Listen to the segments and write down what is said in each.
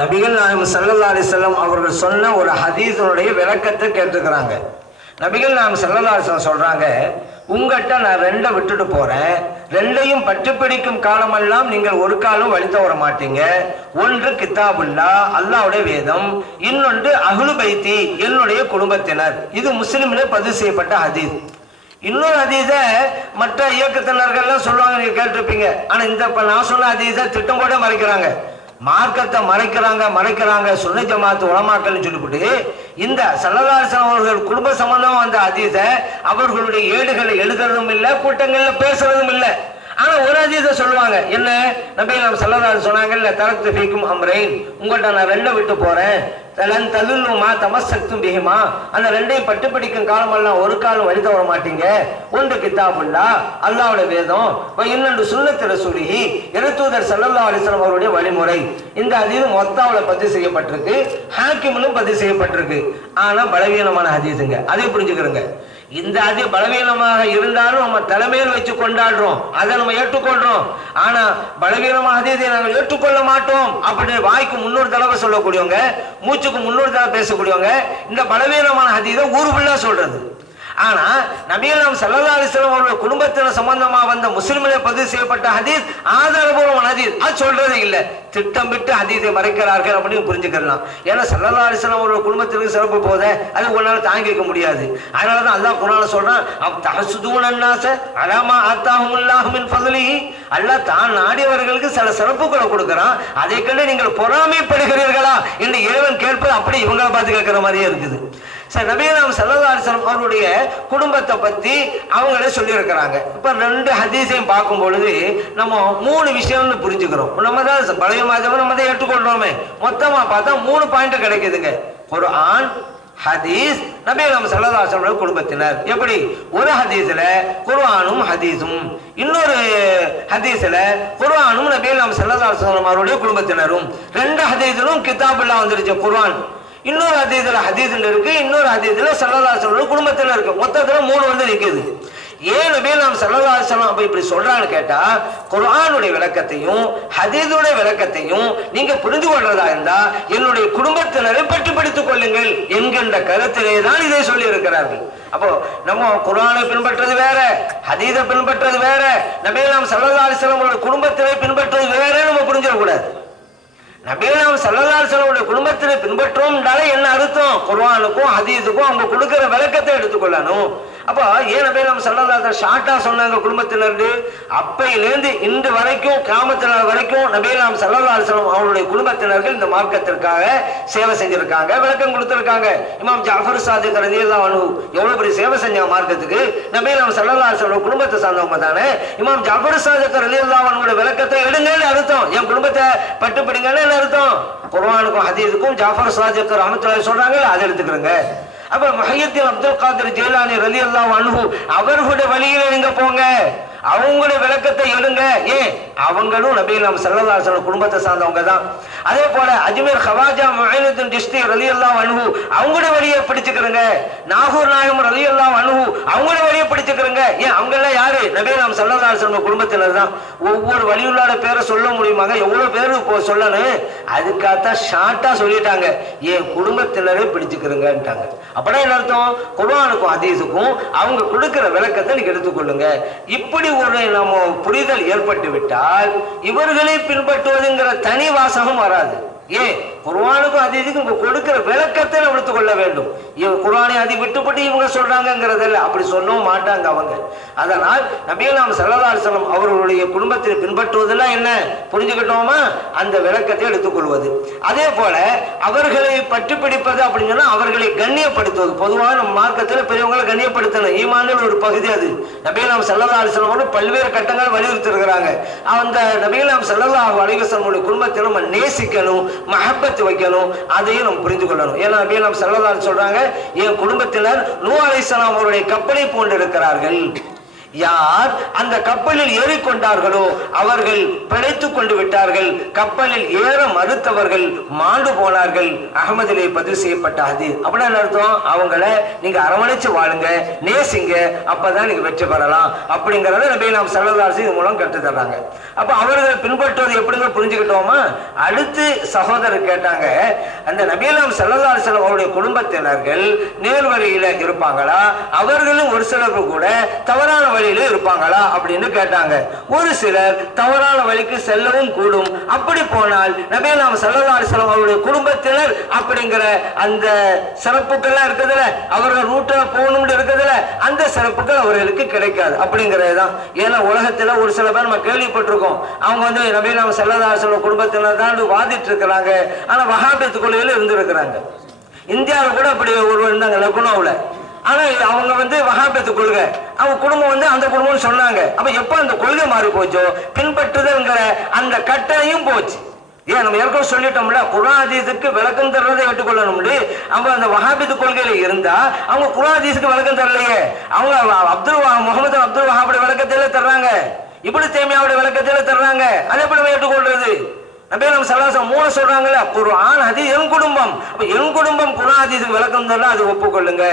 நபிகள் நாயம் சல்லல்லா அலிசல்லம் அவர்கள் சொன்ன ஒரு ஹதீஸனுடைய விளக்கத்தை கேட்டுக்கிறாங்க நபிகள் நாயம் சல்லல்லா அலிஸ்லாம் சொல்றாங்க உங்கள்கிட்ட நான் ரெண்டை விட்டுட்டு போறேன். ரெண்டையும் பற்று பிடிக்கும் காலமெல்லாம் நீங்கள் ஒரு காலம் வழி தவற மாட்டீங்க. ஒன்று கிதாபுல்லா அல்லாவுடைய வேதம். இன்னொன்று அகுலு பைத்தி என்னுடைய குடும்பத்தினர். இது முஸ்லிம்ல பதிவு செய்யப்பட்ட ஹதீஸ். இன்னொரு அதீத மற்ற இயக்கத்தினர்கள்லாம் சொல்லுவாங்க நீங்க கேட்டிருப்பீங்க. ஆனா இந்த நான் சொன்ன அதீத திட்டம் கூட மறைக்கிறாங்க. மார்க்கத்தை மறைக்கிறாங்க மறைக்கிறாங்க சுன்ன ஜமாத்து உளமாக்கல்னு சொல்லிவிட்டு இந்த சல்லதாசன் அவர்கள் குடும்ப சம்பந்தமா வந்த அதீத அவர்களுடைய ஏடுகளை எழுதுறதும் இல்லை கூட்டங்களில் பேசுறதும் இல்லை. ஆனா ஒரு அதீத சொல்லுவாங்க. என்ன? நபி நாம் சல்லதாசன் சொன்னாங்கல்ல தரத்து பீக்கும் அம்ரைன். உங்கள்கிட்ட நான் ரெண்டை விட்டு போறேன். தலன் தலுல்லுமா தமசக்தும் பிஹிமா. அந்த ரெண்டையும் பட்டு பிடிக்கும் காலமெல்லாம் ஒரு காலம் வழி தவற மாட்டீங்க. ஒன்று கிதாபுல்லா அல்லாவோட வேதம். இன்னொன்று சுண்ணத்திர சுருகி இருத்தூதர் சல்லல்லா அலிஸ்லாம் அவருடைய வழிமுறை. இந்த அதீதம் மொத்தாவில் பதிவு செய்யப்பட்டிருக்கு. ஹாக்கிமிலும் பதிவு செய்யப்பட்டிருக்கு. ஆனா பலவீனமான அதீதுங்க அதை புரிஞ்சுக்கிறோங்க. இந்த அதி பலவீனமாக இருந்தாலும் நம்ம தலைமையில் வச்சு கொண்டாடுறோம். அதை நம்ம ஏற்றுக்கொள்றோம். ஆனா பலவீனமாக இதை நாங்கள் ஏற்றுக்கொள்ள மாட்டோம் அப்படின்னு வாய்க்கு முன்னூறு தடவை சொல்லக்கூடியவங்க மூச்சுக்கு முன்னூறு தடவை பேசக்கூடியவங்க இந்த பலவீனமான ஹதீஸை ஊர் ஃபுல்லா சொல்றது. ஆனா நபிகள் சல்லா அலிஸ்லாம் அவர்கள் குடும்பத்தினர் சம்பந்தமா வந்த முஸ்லிம்களை பதிவு செய்யப்பட்ட ஹதீஸ் ஆதாரபூர்வமான ஹதீஸ். அது சொல்றதே இல்லை. திட்டமிட்டு ஹதீஸை மறைக்கிறார்கள் அப்படின்னு புரிஞ்சுக்கலாம். ஏன்னா சல்லா அலிஸ்லாம் அவர்கள் குடும்பத்திற்கு சிறப்பு போத அது உன்னால தாங்கிக்க முடியாது. அதனால தான் அல்லாஹ் குரான சொல்றான் அவ் தஹசுதூன் அன்னாச அலாமா ஆத்தாஹுமுல்லாஹு மின் ஃபضலிஹி அல்லாஹ் தான் நாடியவர்களுக்கு சில சிறப்புகளை கொடுக்கறான். அதை கண்டு நீங்கள் பொறாமைப்படுகிறீர்களா? என்று இறைவன் கேட்பது அப்படி இவங்களை பார்த்து கேட்கிற மாதிரியே இருக்குது. சரி நபீலாம் சல்லதாரிசனம் அவருடைய குடும்பத்தை பத்தி அவங்களே சொல்லியிருக்கிறாங்க. இப்ப ரெண்டு ஹதீஸையும் பார்க்கும் பொழுது நம்ம மூணு விஷயம்னு புரிஞ்சுக்கிறோம். நம்ம தான் பழைய மாதம் நம்ம தான் ஏற்றுக்கொள்றோமே மொத்தமா பார்த்தா மூணு பாயிண்ட் கிடைக்குதுங்க. ஒரு ஆண் ஹதீஸ் நம்ம சல்லதாசனோட குடும்பத்தினர். எப்படி? ஒரு ஹதீஸ்ல குர்ஆனும் ஹதீஸும். இன்னொரு ஹதீஸ்ல குர்ஆனும் நபீலாம் சல்லதாசனம் அவருடைய குடும்பத்தினரும். ரெண்டு ஹதீஸிலும் கிதாபுல்லா வந்துருச்சு குர்ஆன். இன்னொரு அதீதில் ஹதீஸ்ல இருக்கு இன்னொரு அதீதில் சல்லல்லாஹு குடும்பத்தில் இருக்கு. மொத்தத்தில் மூணு வந்து நிற்குது ஏன் பேர் நாம் சல்லல்லாஹு அப்போ இப்படி சொல்றான்னு கேட்டா குர்ஆனுடைய விளக்கத்தையும் ஹதீதுடைய விளக்கத்தையும் நீங்க புரிந்து கொள்றதா இருந்தா என்னுடைய குடும்பத்தினரை பற்றி படித்துக் கொள்ளுங்கள் என்கின்ற கருத்திலே தான் இதை சொல்லி இருக்கிறார்கள் அப்போ நம்ம குர்ஆனை பின்பற்றது வேற ஹதீதை பின்பற்றது வேற நபே நாம் சல்லல்லாஹு அலைஹி குடும்பத்தினை பின்பற்றது வேற நபீனாம் சல்லல்லாஹு குடும்பத்தினை பின்பற்றோம்னாலே என்ன அர்த்தம்? குர்வானுக்கும் அதீதுக்கும் அவங்க கொடுக்கிற விளக்கத்தை எடுத்துக்கொள்ளணும். அப்போ ஏன் நம்ம சல்லல்லாஹு ஷார்ட்டாக சொன்னாங்க குடும்பத்தினர் அப்பையிலேருந்து இன்று வரைக்கும் கிராமத்தினர் வரைக்கும் நபீனாம் சல்லல்லாஹு அவனுடைய குடும்பத்தினர்கள் இந்த மார்க்கத்திற்காக சேவை செஞ்சிருக்காங்க விளக்கம் கொடுத்துருக்காங்க. இமாம் ஜாஃபர் சாதிக் ரலியல்லாஹு அனு எவ்வளோ பெரிய சேவை செஞ்சாங்க மார்க்கத்துக்கு? நபீனாம் சல்லல்லாஹு அலைஹி குடும்பத்தை சார்ந்தவங்க தானே? இமாம் ஜாஃபர் சாதிக் ரலியல்லாஹு அன்ஹுவோட விளக்கத்தை எடுங்கன்னு அர்த்தம்? என் குடும்பத்தை பட்டுப்பிடுங்கன்னு என்ன அர்த்தம்? குர்வானுக்கும் ஹதீதுக்கும் ஜாஃபர் சாதிக் ரஹ்மத்துல்லாஹி சொல்றாங்க அதை எடுத்துக்கிறேங்க. அப்ப முஹையத்தின் அப்துல் காதர் ஜெயலானி ரலி ரலியல்லாஹு அன்ஹு அவர்களுடைய வழியில நீங்க போங்க. அவங்கள விளக்கத்தை எழுங்க ஏ அவங்களும் நபீல் நாம் செல்லதாசன குடும்பத்தை சார்ந்தவங்க தான். அதே போல அஜ்மீர் ஹவாஜா மொஹினுத்தின் டிஸ்டி ரலி எல்லாம் அணுகு அவங்களோட வழியை பிடிச்சுக்கிறங்க. நாகூர் நாயகம் ரலி எல்லாம் அணுகு அவங்களோட வழியை பிடிச்சுக்கிறங்க. ஏன் அவங்க எல்லாம் யாரு? நபீல் நாம் செல்லதாசன குடும்பத்தினர் தான். ஒவ்வொரு வழியுள்ளாட பேரை சொல்ல முடியுமாங்க? எவ்வளவு பேரு இப்போ சொல்லணும் அதுக்காகத்தான் ஷார்ட்டா சொல்லிட்டாங்க. ஏன் குடும்பத்தினரே பிடிச்சுக்கிறங்கன்ட்டாங்க. அப்படின்னா என்ன அர்த்தம்? குர்வானுக்கும் அதீஸுக்கும் அவங்க கொடுக்கிற விளக்கத்தை நீங்க எடுத்துக்கொள்ளுங்க. இப்படி ஒரு நம்ம புரிதல் ஏற்பட்டு விட்டால் இவர்களை பின்பற்றுவதுங்கிற தனி வாசகம் வராது. ஏன்? குர்வானுக்கும் அது இவங்க கொடுக்கிற விளக்கத்தை நம்ம எடுத்துக்கொள்ள வேண்டும். இவங்க குர்வானை அதி விட்டுப்பட்டு இவங்க சொல்றாங்கிறதில்ல அப்படி சொல்லவும் மாட்டாங்க அவங்க. அதனால் நபியலாம் சல்லல்லாஹு அலைஹி அவர்களுடைய குடும்பத்தை பின்பற்றுவதெல்லாம் என்ன? புரிஞ்சுக்கிட்டோமா? அந்த விளக்கத்தை எடுத்துக்கொள்வது அதே போல அவர்களை பற்றி பிடிப்பது அப்படின்னு சொன்னா அவர்களை கண்ணியப்படுத்துவது. பொதுவாக நம்ம மார்க்கத்தில் பெரியவங்களை கண்ணியப்படுத்தணும். ஈமானில் ஒரு பகுதி அது. நபியலாம் சல்லல்லாஹு அலைஹி பல்வேறு கட்டங்கள் வலியுறுத்திருக்கிறாங்க அந்த நபியலாம் சல்லல்லாஹு அலைஹி குடும்பத்தை நம்ம நேசிக்கணும் மஹப்பத்து வைக்கணும் அதையும் நம்ம புரிந்து கொள்ளணும். ஏன்னா நபியலாம் சல்லல்லாஹு சொல்றாங்க என் குடும்பத்தினர் நூ அலைஹிஸ்ஸலாம் அவருடைய கப்பலை போன்று இருக்கிறார்கள். யார் அந்த கப்பலில் ஏறிக்கொண்டார்களோ அவர்கள் பிழைத்துக் கொண்டு விட்டார்கள். கப்பலில் ஏற மறுத்தவர்கள் மாண்டு போனார்கள். அகமதிலே பதிவு செய்யப்பட்ட அது அர்த்தம்? அவங்கள நீங்க அரவணைச்சு வாழுங்க நேசிங்க அப்பதான் நீங்க வெற்றி பெறலாம். அப்படிங்கறத நம்பி நாம் சல்லல்லாஹு இது மூலம் கற்று தர்றாங்க. அப்ப அவர்கள் பின்பற்றுவது எப்படிங்க புரிஞ்சுக்கிட்டோமா? அடுத்து சகோதரர் கேட்டாங்க அந்த நபீலாம் செல்லதார் அலைஹி அவருடைய குடும்பத்தினர்கள் நேர்வழியில இருப்பாங்களா? அவர்களும் ஒரு சிலர் கூட தவறான வழியில இருப்பாங்களா அப்படின்னு கேட்டாங்க. ஒரு சிலர் தவறான வழிக்கு செல்லவும் கூடும். அப்படி போனால் நபியலாம் நாம் அலைஹி அவருடைய குடும்பத்தினர் அப்படிங்கிற அந்த சிறப்புகள்லாம் இருக்குதுல்ல அவர்கள் ரூட்ல போகணும்னு இருக்குதுல்ல அந்த சிறப்புகள் அவர்களுக்கு கிடைக்காது. அப்படிங்கிறது தான். ஏன்னா உலகத்துல ஒரு சில பேர் நம்ம கேள்விப்பட்டிருக்கோம். அவங்க வந்து நபீலாம் செல்லதாசன குடும்பத்தினர் தான் வாதிட்டு இருக்கிறாங்க ஆனா வகாபத்து கொள்கையில இருந்திருக்கிறாங்க. இந்தியாவில் கூட அப்படி ஒருவர் இருந்தாங்க லக்னோவில். ஆனா அவங்க வந்து வகாபத்து கொள்கை. அவங்க குடும்பம் வந்து அந்த குடும்பம்னு சொன்னாங்க. அப்ப எப்ப அந்த கொள்கை மாறி போச்சோ? பின்பற்றுதல்ங்கிற அந்த கட்டாயம் போச்சு. ஏன் நம்ம ஏற்கனவே சொல்லிட்டோம்ல குராதீசுக்கு விளக்கம் தர்றதை ஏற்றுக்கொள்ளணும்னு அவங்க அந்த வஹாபித்து கொள்கையில இருந்தா அவங்க குராதீசுக்கு விளக்கம் தரலையே. அவங்க அப்துல் முகமது அப்துல் வஹாபுடைய விளக்கத்தில தர்றாங்க. இப்படி தேமியாவுடைய விளக்கத்தில தர்றாங்க. அதை எப்படி நம்ம ஏற்றுக்கொள்றது? நபி நம்ம சலாசம் மூணு சொல்றாங்கல்ல ஆண் அது என் குடும்பம். அப்ப என் குடும்பம் குராதீசுக்கு விளக்கம் தரல அது ஒப்புக்கொள்ளுங்க.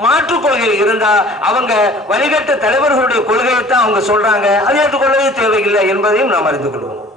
மாற்று கொள்கை இருந்தா அவங்க வழிகட்ட தலைவர்களுடைய கொள்கையை தான் அவங்க சொல்றாங்க. அதை ஏற்றுக்கொள்ளவே தேவையில்லை என்பதையும் நாம் அறிந்து கொள்வோம்.